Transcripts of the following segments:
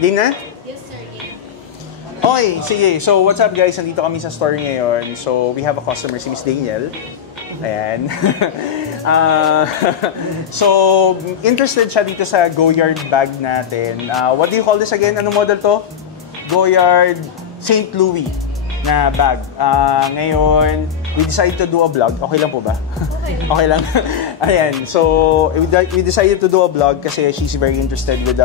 Game na? Yes, sir. Game. Okay, sige. So, what's up guys? Nandito kami sa store ngayon. So, we have a customer, si Miss Daniel. Ayan. So, interested siya dito sa Goyard bag natin. What do you call this again? Anong model to? Goyard St. Louis na bag. Ngayon, we decided to do a vlog. Okay lang po ba? Okay lang. Ayan. So, we decided to do a vlog kasi she's very interested with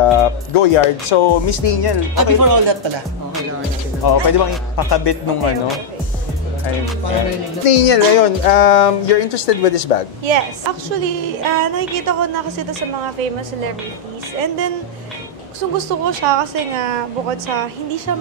Goyard. So, Miss Daniel. Okay. Before all that pala. Okay lang natin. Pwede bang pakabit nung ano? Ayun. Daniel, ayun. You're interested with this bag? Yes. Actually, nakikita ko na kasi ito sa mga famous celebrities. And then, gusto ko siya kasi nga, bukod sa, hindi siya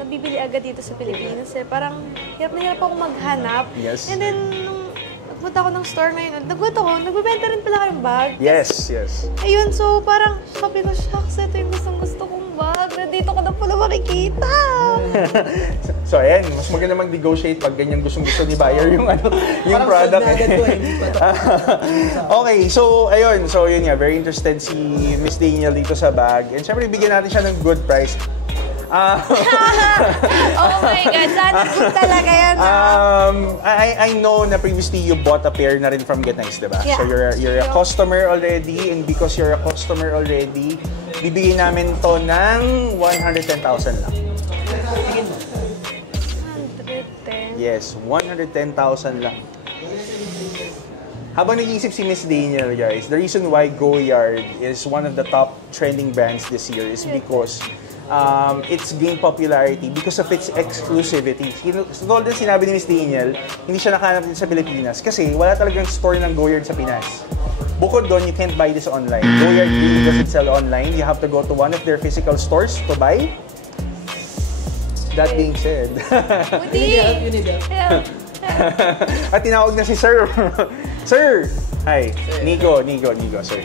nabibili agad dito sa Pilipinas eh. Parang, hirap na hirap ako maghanap. Yes. And then, nung nagpunta ako ng store ngayon, nagbebenta rin pala kayong bag. Yes, yes. Ayun, so parang, sabi ko, shucks, ito yung gusto kong bag. Nandito ko na pala makikita. So, ayan, mas maganda mag-negotiate pag ganyan gustong-gusto ni buyer yung yung product. Okay, so, ayun. So, yun nga, very interested si Miss Daniel dito sa bag. And syempre, bigyan natin siya ng good price. Oh my God, sana good talaga yan. I know na previously you bought a pair na rin from Get Nice, diba? Yeah. So you're a customer already, and because you're a customer already, bibigyan namin to ng 110,000 lang. 110. Yes, 110,000 lang. Habang nag-iisip si Miss Daniel, guys, the reason why Goyard is one of the top trending brands this year is because it's gained popularity because of its exclusivity. Tulad din sinabi ni Miss Daniel, hindi siya nakahanap din sa Pilipinas kasi wala talagang store ng Goyard sa Pinas. Bukod doon, you can't buy this online. Goyard really doesn't sell online. You have to go to one of their physical stores to buy. That being said. You need help. At tinawag na si Sir. Sir! Hi. Sir. Nico, sir.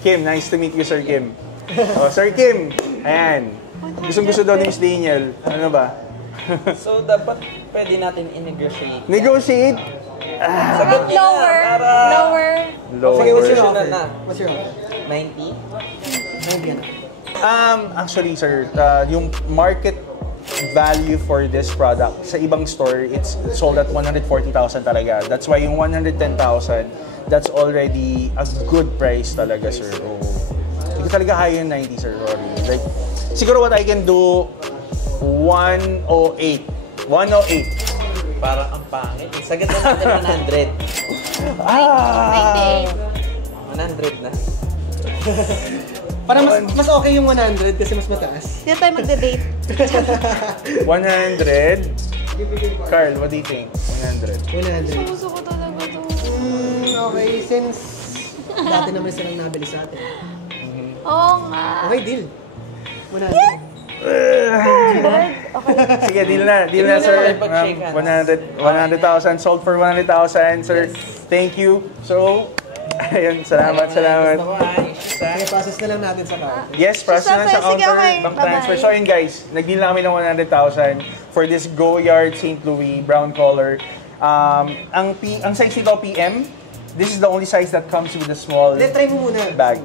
Kim, nice to meet you, Sir Kim. Sir Kim. Ayan. Gustong-gusto daw ni Miss Daniel. Ano ba? So, dapat pwede natin i-negotiate. Negotiate? Sagot niya na, Lower. Sige, what's your Lower. offer? What's your offer? 90? 90 na. Actually, sir, yung market value for this product sa ibang store, it's sold at 140,000 talaga. That's why yung 110,000, that's already a good price talaga, sir. Hindi ko talaga high yung 90, sir. Sorry. Like, siguro what I can do, 108. 108. Parang ang pangit. Sagot na natin 100. 100 na. Para mas okay yung 100 kasi mas mataas. Hindi tayo magde-date. 100. Carl, what do you think? 100. 100. Gusto ko talaga ito. Okay, since dati naman silang nabili sa atin. Oo nga. Okay, deal. 100. Sige, deal na, sir. 100,000 sold for 100,000, sir. Thank you. So, ayun, salamat. Sige, process na lang natin sa counter. Yes, process na sa Sige, counter, okay. bank transfer. So, ayun guys, nag-deal na kami ng 100,000 for this Goyard St. Louis brown color. Ang size nito PM. This is the only size that comes with a small Try mo muna. bag.